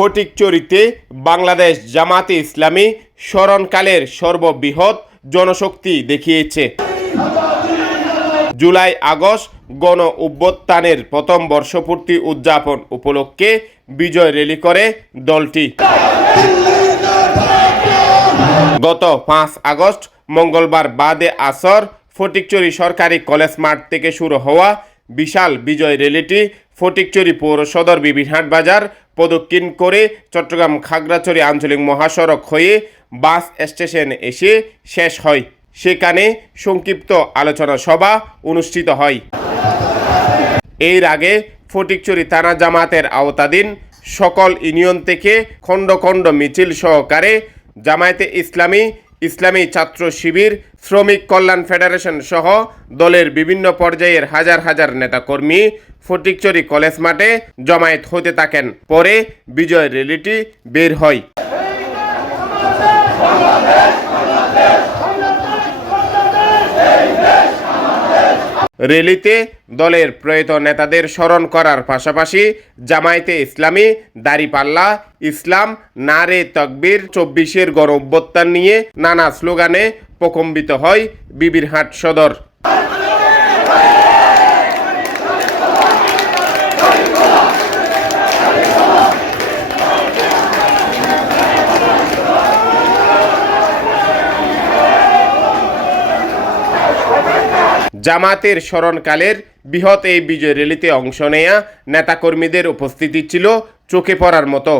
ফটিকচুরিতে বাংলাদেশ জামাতে ইসলামী স্মরণকালের সর্ববৃহৎ জনশক্তি দেখিয়েছে। জুলাই, আগস্ট গণ অভ্যুত্থানের প্রথম বর্ষপূর্তি উদযাপন উপলক্ষে বিজয় র্যালি করে দলটি। গত পাঁচ আগস্ট মঙ্গলবার বাদে আসর ফটিকচুরি সরকারি কলেজ মাঠ থেকে শুরু হওয়া বিশাল বিজয় র্যালিটি ফটিকচুরি পৌর সদর বিবিরহাট বাজার প্রদক্ষিণ করে চট্টগ্রাম খাগড়াছড়ি আঞ্চলিক মহাসড়ক হয়ে বাস স্টেশন এসে শেষ হয়। সেখানে সংক্ষিপ্ত আলোচনা সভা অনুষ্ঠিত হয়। এর আগে ফটিকচুরি থানা জামাতের আওতাধীন সকল ইউনিয়ন থেকে খণ্ড খণ্ড মিছিল সহকারে জামায়াতে ইসলামী ইসলামী ছাত্র শিবির, শ্রমিক কল্যাণ ফেডারেশন সহ দলের বিভিন্ন পর্যায়ের হাজার হাজার নেতাকর্মী ফটিকচরি কলেজ মাঠে জমায়েত হতে থাকেন। পরে বিজয় র্যালিটি বের হয়। র্যালিতে দলের প্রয়াত নেতাদের স্মরণ করার পাশাপাশি জামায়াতে ইসলামী, দাড়িপাল্লা, ইসলাম, নারে তকবির চব্বিশের গণ নিয়ে নানা স্লোগানে প্রকম্বিত হয় বিবিরহাট সদর। জামাতের স্মরণকালের বৃহৎ এই বিজয় র্যালিতে অংশ নেয়া নেতাকর্মীদের উপস্থিতি ছিল চোখে পড়ার মতো।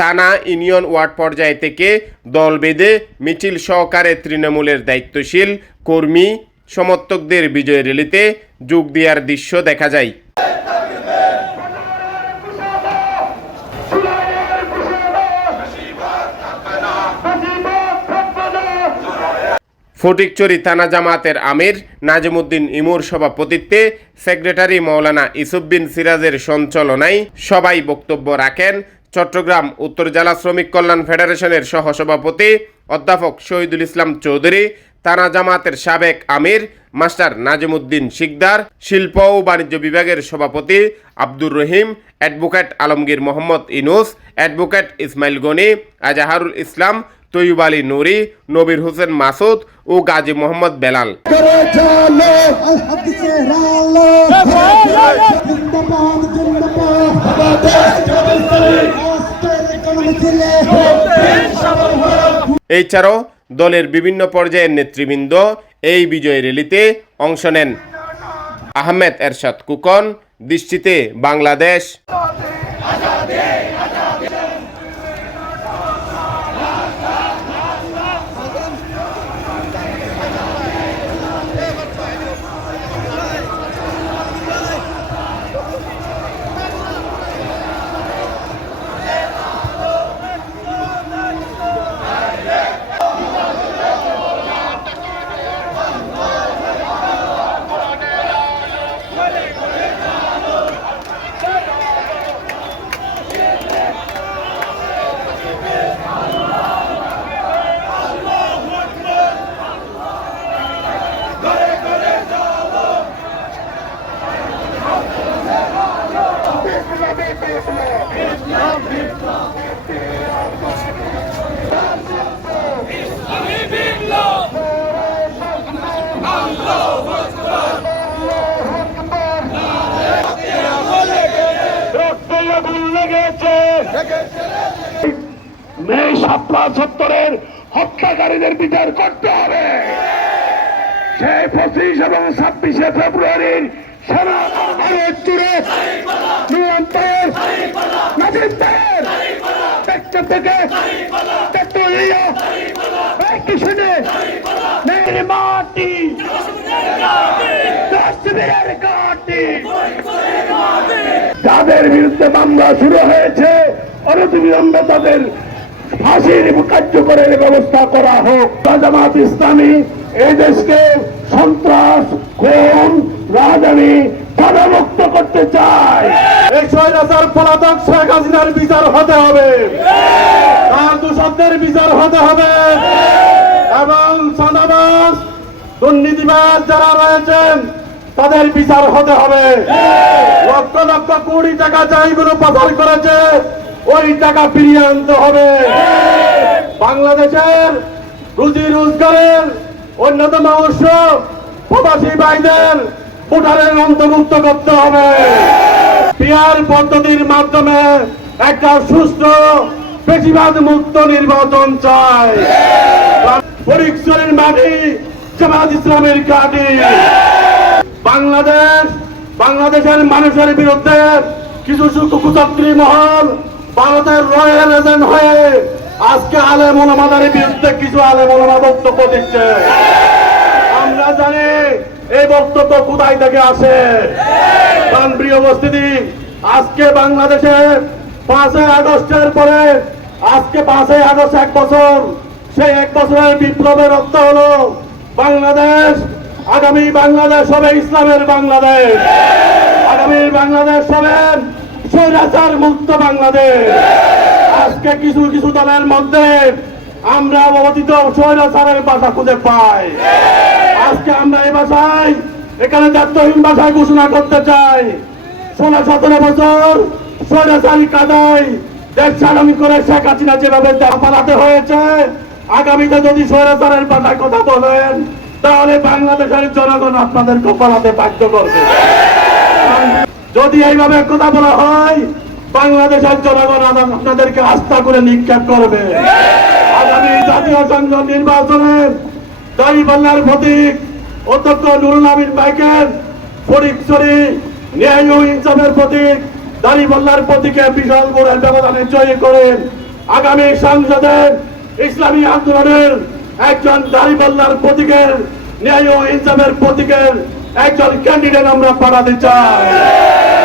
থানা ইউনিয়ন ওয়ার্ড পর্যায় থেকে দল বেঁধে মিছিল সহকারে তৃণমূলের দায়িত্বশীল কর্মী সমর্থকদের বিজয় র্যালিতে যোগ দেওয়ার দৃশ্য দেখা যায়। ফটিকচুরি থানা জামাতের আমির নাজিমুদ্দিন ইমুর সভাপতিত্বে সেক্রেটারি মৌলানা ইসুদ্দিন সিরাজের সঞ্চালনায় সবাই বক্তব্য রাখেন চট্টগ্রাম উত্তর জেলা শ্রমিক কল্যাণ ফেডারেশনের সহসভাপতি অধ্যাপক শহীদুল ইসলাম চৌধুরী তানা জামাতের সাবেক আমির মাস্টার নাজিমুদ্দিন শিকদার, শিল্প ও বাণিজ্য বিভাগের সভাপতি আব্দুর রহিম, অ্যাডভোকেট আলমগীর মোহাম্মদ ইনুস, অ্যাডভোকেট ইসমাইল গনি, আজাহারুল ইসলাম তৈয়ব আলী নুরি, নবীর হোসেন মাসুদ ও গাজী মোহাম্মদ বেলাল। এছাড়াও দলের বিভিন্ন পর্যায়ের নেতৃবৃন্দ এই বিজয় র্যালিতে অংশ নেন। আহমেদ এরশাদ কুকন, দৃষ্টিতে বাংলাদেশ। মে সাতলা সত্তরের হত্যাকারীদের বিচার করতে হবে। সেই পঁচিশ এবং ছাব্বিশে ফেব্রুয়ারির যাদের বিরুদ্ধে মামলা শুরু হয়েছে, অনতিবিলম্বে তাদের ফাঁসির কার্যকরের ব্যবস্থা করা হোক। জামাত ইসলামী, এই দেশকে সন্ত্রাস, খুন রাজধানী মুক্ত করতে চায়। বিচার হতে হবে। তার দূষকদের বিচার হতে হবে। এবং সন্ত্রাস দুর্নীতিবাদ যারা রয়েছেন, তাদের বিচার হতে হবে। লক্ষ লক্ষ কোটি টাকা যাইগুলো পাচার করেছে ওই টাকা ফিরিয়ে আনতে হবে। বাংলাদেশের রুজি রোজগারের অন্যতম অংশ প্রবাসী ভাইদের ভোটারের অন্তর্ভুক্ত করতে হবে। পিয়ার পদ্ধতির মাধ্যমে একটা সুস্থ বেশিরভাগ মুক্ত নির্বাচন চাই। পরীক্ষরের মাটি জামাত ইসলামের কাটি বাংলাদেশ, বাংলাদেশের মানুষের বিরুদ্ধে কিছু কুচক্রী মহল ভারতের রয়্যাল এজেন্ট হয়ে আজকে আলেম ওলামাদের বিরুদ্ধে কিছু আলে ওলামা বক্তব্য দিচ্ছে। আমরা জানি এই বক্তব্য কোথায় থেকে আসে। প্রিয় উপস্থিতি, আজকে বাংলাদেশে পাঁচই আগস্টের পরে, আজকে পাঁচই আগস্ট এক বছর, সেই এক বছরের বিপ্লবের অর্থ হলো বাংলাদেশ। আগামী বাংলাদেশ হবে ইসলামের বাংলাদেশ। আগামী বাংলাদেশ হবেন স্বৈরাচার মুক্ত বাংলাদেশ। আজকে কিছু কিছু দলের মধ্যে আমরা অবতীত স্বৈরাচারের বাসা খুঁজে পাই। আজকে আমরা এই ভাষায় এখানে দায়িত্বহীন ভাষায় ঘোষণা করতে চাই। ষোলো সতেরো বছর স্বৈরাচারী কাদায় দেশ ছাড়ামি করে শেখ হাসিনা যেভাবে পালাতে হয়েছে, আগামীতে যদি স্বৈরাচারের ভাষায় কথা বলেন, তাহলে বাংলাদেশের জনগণ আপনাদেরকে পালাতে বাধ্য করবে। যদি এইভাবে কথা বলা হয়, বাংলাদেশের জনগণ আপনাদেরকে আস্থা করে নিক্ষেপ করবে। আগামী জাতীয় সংসদ নির্বাচনে দাঁড়িপাল্লার প্রতীক অধ্যক্ষ নুরুল আমিন বাইকের ফরিকছড়ি ন্যায় ও ইনসাফের প্রতীক দাঁড়িপাল্লার প্রতীকে বিশাল ভোটের ব্যবধানে জয়ী করেন। আগামী সংসদের ইসলামী আন্দোলনের একজন দাঁড়িপাল্লার প্রতীকের, ন্যায় ও ইনসাফের প্রতীকের একজন ক্যান্ডিডেট আমরা পাঠাতে চাই।